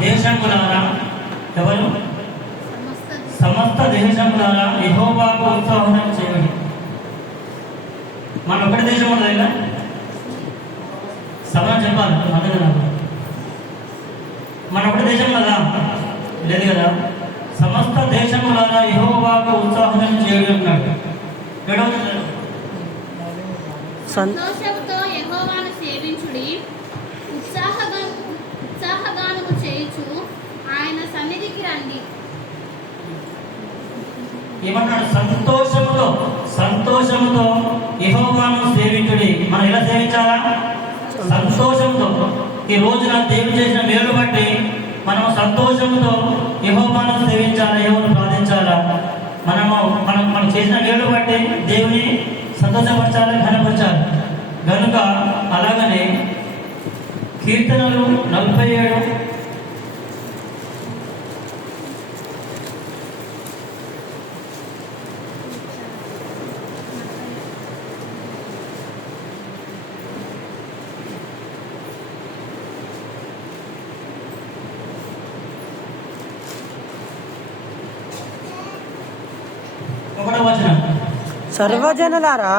దేశములారా ఎవరు? సమస్త దేశములారా యెహోవాకు ఉత్సాహం చేయండి. మన ఒకటి దేశం ఉండదు సమానం చెప్పాలి నాకు మన ఒకటి దేశం కదా? లేదు కదా? సమస్త దేశములారా యెహోవాకు ఉత్సాహం చేయడం అన్నాడు ఏడవ వచనం. సం సంతోషముతో యెహోవాను సేవించుడి. ఉత్సాహగా ఉత్సాహగానము చేయుచు ఆయన సన్నిధికి రండి. ఏమన్నాడు సంతోషముతో సంతోషముతో యెహోవాను సేవించుడి. మనం ఎలా సేవించాలా? సంతోషంతో ఈ రోజున దేవుడు చేసిన మేలు బట్టి మనము సంతోషంతో యెహోవాను సేవించాలా? యెహోవాను ప్రార్థించాలా? మనము మనం మనం చేసిన మేలు బట్టి దేవుని సంతోషపరచాలి ఘనపరచాలి కనుక అలాగనే కీర్తనలు నలభై ఏడు ఒకటో వచనం సర్వజనులారా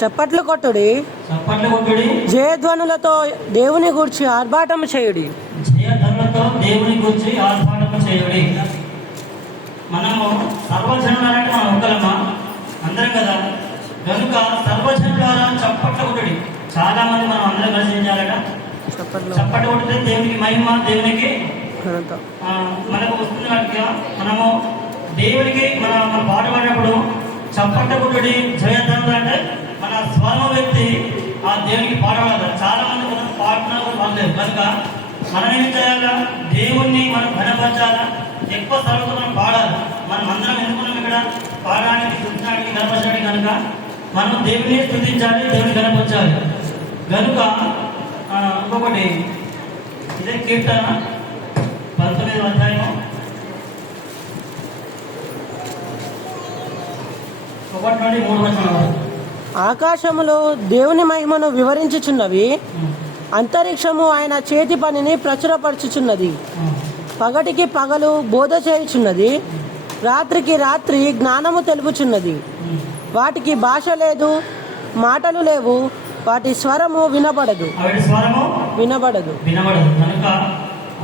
చప్పట్లు కొట్టుడి చప్పట్లు కొట్టుడి జయధ్వనులతో దేవుని గూర్చి ఆర్భాటం చేయుడి. జయధనులతో దేవుని గురించి ఆర్భాటం చేయుడి. మనము సర్వజనులారంటే మనం ఒక్కలమా? అందరం కదా? కనుక సర్వజనులారా చప్పట్లు కొట్టుడి. చాలా మంది మనం అందరం కలిసి ఏం చేయాలట? చప్పట్లు కొడితే దేవునికి మహిమ దేవునికి మనకు వస్తున్నట్టుగా మనము దేవునికి మన మన పాట పాడినప్పుడు చప్పట్ట కొట్టుడి అంటే మన స్వరం వ్యక్తి ఆ దేవునికి పాట చాలా మంది మనం పాడినా కూడా కనుక మనం ఏం చేయాలా? దేవుణ్ణి మనం ఘనపరచాలా? ఎక్కువ స్వరంతో మనం పాడాలి. మనం అందరం ఎందుకున్నాం ఇక్కడ? పాడడానికి స్థుతించడానికి గణపరచడానికి కనుక మనం దేవుని స్థుతించాలి దేవుని గణపరచాలి కనుక ఇంకొకటి ఇదే కీర్తన పంతొమ్మిది అధ్యాయం ఒకటి నుండి మూడు వచనం వరకు. ఆకాశములు దేవుని మహిమను వివరించుచున్నవి అంతరిక్షము ఆయన చేతి పనిని ప్రచురపరచుచున్నది. పగటికి పగలు బోధ చేయుచున్నది రాత్రికి రాత్రి జ్ఞానము తెలుపుచున్నది. వాటికి భాష లేదు మాటలు లేవు వాటి స్వరము వినబడదు. వినబడదు. వినబడదు. కనుక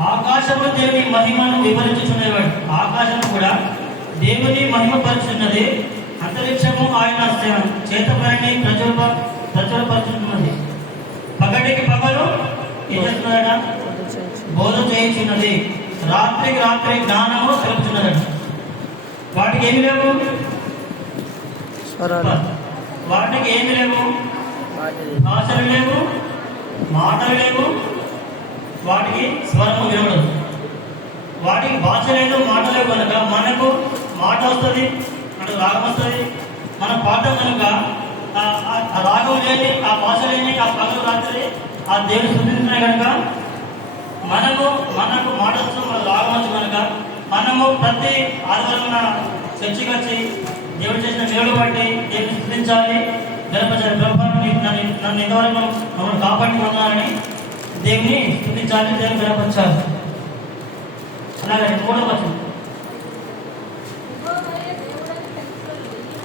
ఆకాశము దేవుని మహిమను వివరించుచున్నవాడు ఆకాశము కూడా దేవుని మహిమ పరుచున్నది అంతరిక్షము ఆయన చేత పనిని ప్రచుర ప్రచురపరుచుతున్నది పగటికి పగలు బోధ చేయించున్నది. రాత్రికి రాత్రి జ్ఞానము తెలుపుతున్నదట వాటికి ఏమి లేవు? వాటికి ఏమి లేవు? భాషలు లేవు మాటలు లేవు. వాటికి స్వరము వినబడదు. వాటికి భాష లేదు మాట లేవు కనుక మనకు మాట వస్తుంది. మనకు రాగం వస్తుంది మన పాట కనుక ఆ- రాగం లేని ఆ భాష లేని ఆ పగలు రాత్రి ఆ దేవుడు శుద్ధిస్తున్నాయి కనుక మనము మనకు మాటలు మన రాగం వచ్చు కనుక మనము ప్రతి ఆదివారం చర్చికి వచ్చి దేవుడు చేసిన మేలు బట్టి దేవుని శుద్ధించాలి గణపతి ప్రభావం నన్ను నన్ను ఇంతవరకు మమ్మల్ని కాపాడి దేవుని స్థుతించాలి దేవుని గణపరచాలి అలాగే మూడవ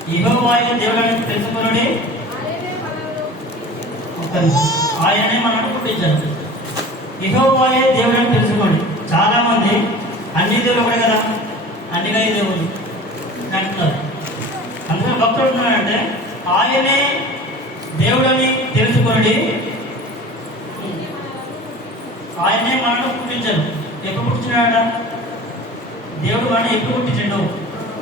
వచనం ఇహోవాయే దేవుడని తెలుసుకుని ఒక్క నిమిషం. ఆయనే దేవుడని తెలుసుకోండి చాలా మంది అన్ని దేవుడు ఒకటే కదా? అన్నిగా దేవుడు అంటున్నారు. అందులో భక్తుడు ఉన్నాడంటే ఆయనే దేవుడని తెలుసుకొని ఆయనే మనను పుట్టించాడు. ఎప్పుడు పుట్టించాడ దేవుడు మనల్ని ఎప్పుడు పుట్టించాడు?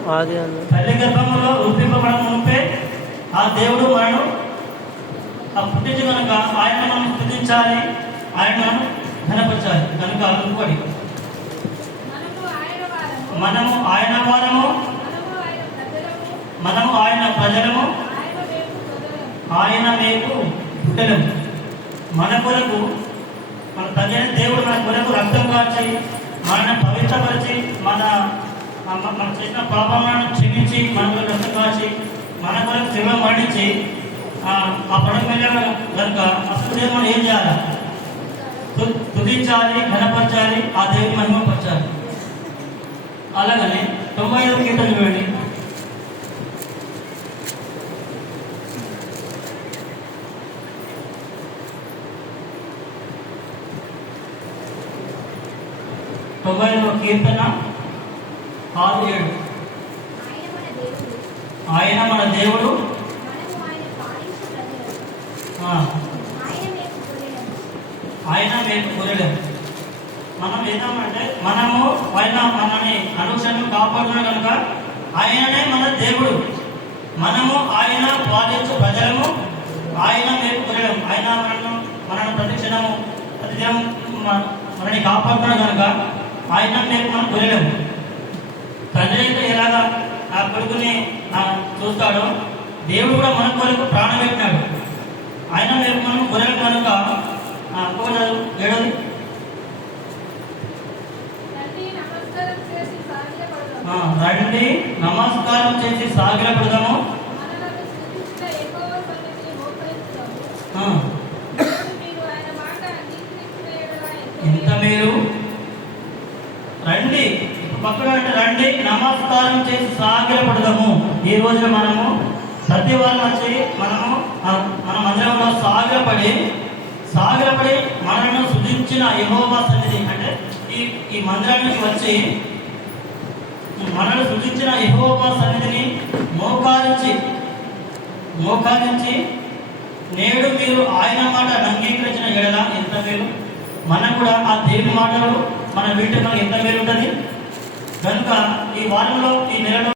ఆది తల్లి గర్భంలో రూపింపబడ మునిపే ఆ దేవుడు మనను ఆ పుట్టించి కనుక ఆయన మనం స్థుతించాలి ఆయన మనం ఘనపరచాలి. కనుక ఇంకోటి. మనము ఆయన వారము. మనము ఆయన ప్రజలము. ఆయన మీకు పుట్టెలము. మన కొరకు మన అయిన దేవుడు మన కొరకు రక్తం కాచి మనల్ని పవిత్రపరిచి మన మన- మనం చేసిన పాపములను క్షమించి మన కొరకు రక్తం కాచి మన కొరకు కొరకు శివుడు మరణించి ఆ ఆ పడవ మీద కనుక అసలు దేవుడు మనం ఏం చేయాలి? తు- తుదించాలి ఘనపరచాలి ఆ దేవుని మహిమపరచాలి అలాగనే తొంభై ఐదు కీర్తన చూడండి. తొంభై ఐదవ కీర్తన ఆరు ఏడు ఆయన మన దేవుడు. ఆయన మేము కోరలేము మనం ఏదామంటే మనము ఆయన మనని అనుక్షణం కాపాడుతున్న కనుక ఆయననే మన దేవుడు. మనము ఆయన పాలించు ప్రజలము ఆయన మేము కోరలేము ఆయన మనను మనను ప్రతి క్షణము ప్రతి దినం మన- మనని కాపాడుతున్న కనుక ఆయన మేము మనం కుదలేము తండ్రి ఎలాగా ఆ కొడుకుని చూస్తాడో దేవుడు కూడా మన కొరకు ప్రాణం పెట్టినాడు. ఆయన మేము మనం గొర్రెలు కనుక ఆ, ఇంకొకటి ఏడోది? రండి నమస్కారం చేసి సాగిలపడదాము. ఆ, రండి నమస్కారం చేసి సాగిలపడదాము మనలను సృష్టించిన యెహోవా సన్నిధిని మోకరించుదాము. ఆ, ఇప్పుడు మీరు ఆయన మాట అంగీకరించిన యెడల ఎంతో ఎంత మీరు రండి ఇప్పుడు పక్కన అంటే రండి నమస్కారం చేసి సాగిలపడదాము ఈ రోజున మనము ప్రతి వారం వచ్చి మనము మన మందిరంలో సాగిలపడి సాగిలపడి మనల్ని సృజించిన యెహోవా సన్నిధి అంటే ఈ ఈ మందిరానికి వచ్చి మనల్ని సృజించిన యెహోవా సన్నిధిని మోకారించి మోకారించి నేడు మీరు ఆయన మాట అంగీకరించిన ఎడల ఎంత మేలు? మనకు కూడా ఆ దేవుని మాటలు మన వీటిలో ఎంత మేలు ఉంటుంది కనుక ఈ వారంలో ఈ నెలలో